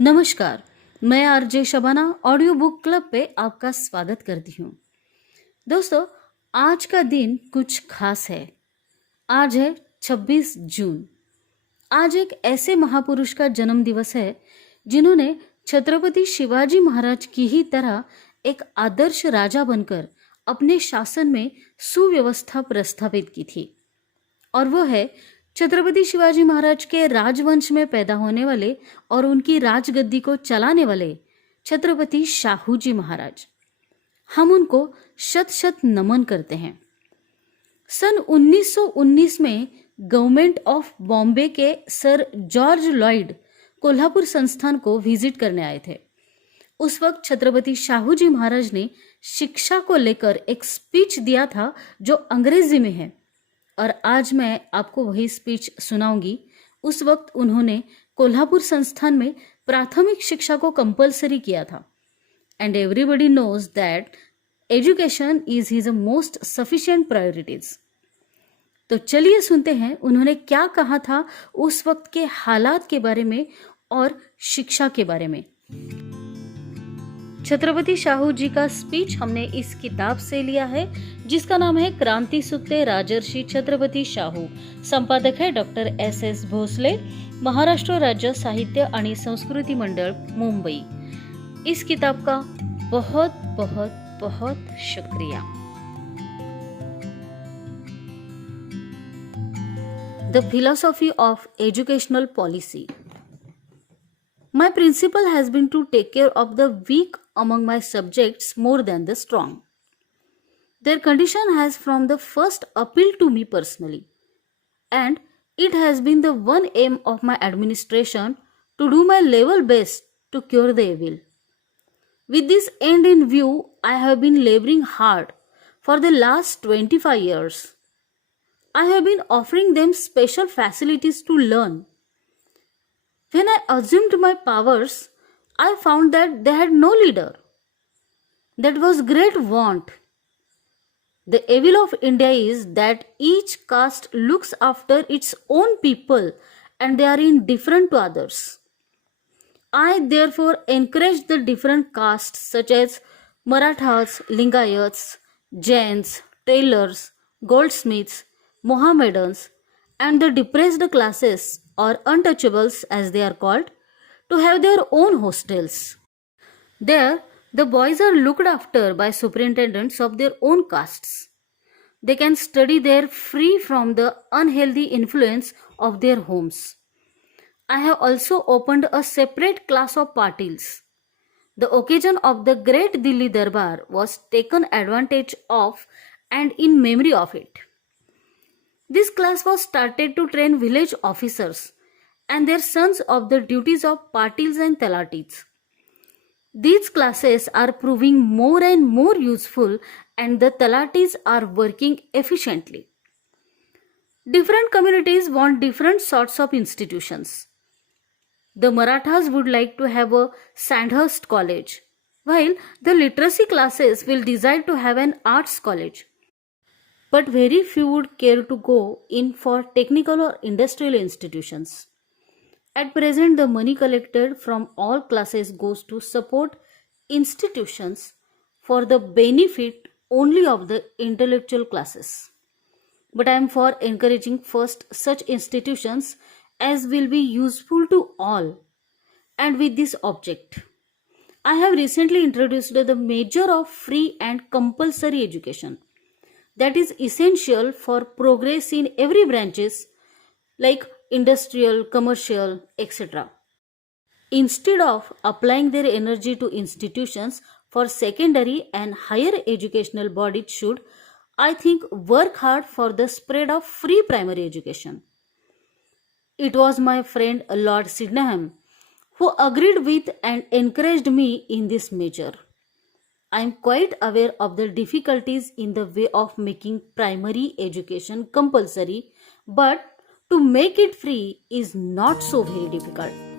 नमस्कार। मैं RJ Shabana audio book club पे आपका स्वागत करती हूँ। दोस्तों, आज का दिन कुछ खास है। आज है 26 जून। आज एक ऐसे महापुरुष का जन्म दिवस है जिन्होंने छत्रपति शिवाजी महाराज की ही तरह एक आदर्श राजा बनकर अपने शासन में सुव्यवस्था प्रस्थापित की थी। और वो है छत्रपति शिवाजी महाराज के राजवंश में पैदा होने वाले और उनकी राजगद्दी को चलाने वाले छत्रपति शाहू जी महाराज। हम उनको शत शत नमन करते हैं। सन 1919 में गवर्नमेंट ऑफ बॉम्बे के सर जॉर्ज लॉयड कोल्हापुर संस्थान को विजिट करने आए थे। उस वक्त छत्रपति शाहू जी महाराज ने शिक्षा को लेकर एक स्पीच दिया था जो अंग्रेजी में है, और आज मैं आपको वही स्पीच सुनाऊंगी। उस वक्त उन्होंने कोल्हापुर संस्थान में प्राथमिक शिक्षा को कंपलसरी किया था। And everybody knows that education is his most sufficient priorities. तो चलिए सुनते हैं उन्होंने क्या कहा था उस वक्त के हालात के बारे में और शिक्षा के बारे में। छत्रपति शाहू जी का स्पीच हमने इस किताब से लिया है जिसका नाम है क्रांती सुत्ते राजर्षि छत्रपति शाहू। संपादक है डॉक्टर एस भोसले, महाराष्ट्र राज्य साहित्य आणि संस्कृती मंडळ मुंबई। इस किताब का बहुत बहुत बहुत शुक्रिया। The philosophy of educational policy. My principle has been to take care of the weak among my subjects more than the strong. Their condition has from the first appealed to me personally, and it has been the one aim of my administration to do my level best to cure the evil. With this end in view, I have been laboring hard for the last 25 years. I have been offering them special facilities to learn. When I assumed my powers, I found that they had no leader. That was great want. The evil of India is that each caste looks after its own people and they are indifferent to others. I therefore encourage the different castes such as Marathas, Lingayats, Jains, tailors, goldsmiths, Mohammedans, and the depressed classes or untouchables as they are called, to have their own hostels. There, the boys are looked after by superintendents of their own castes. They can study there free from the unhealthy influence of their homes. I have also opened a separate class of patils. The occasion of the great Delhi Darbar was taken advantage of and in memory of it. This class was started to train village officers and their sons of the duties of patils and talatis. These classes are proving more and more useful and the talatis are working efficiently. Different communities want different sorts of institutions. The Marathas would like to have a Sandhurst college, while the literacy classes will desire to have an arts college. But very few would care to go in for technical or industrial institutions. At present, the money collected from all classes goes to support institutions for the benefit only of the intellectual classes. But I am for encouraging first such institutions as will be useful to all, and with this object. I have recently introduced the measure of free and compulsory education that is essential for progress in every branches like industrial, commercial, etc. Instead of applying their energy to institutions for secondary and higher educational bodies should, I think, work hard for the spread of free primary education. It was my friend Lord Sydenham who agreed with and encouraged me in this measure. I am quite aware of the difficulties in the way of making primary education compulsory, but to make it free is not so very difficult.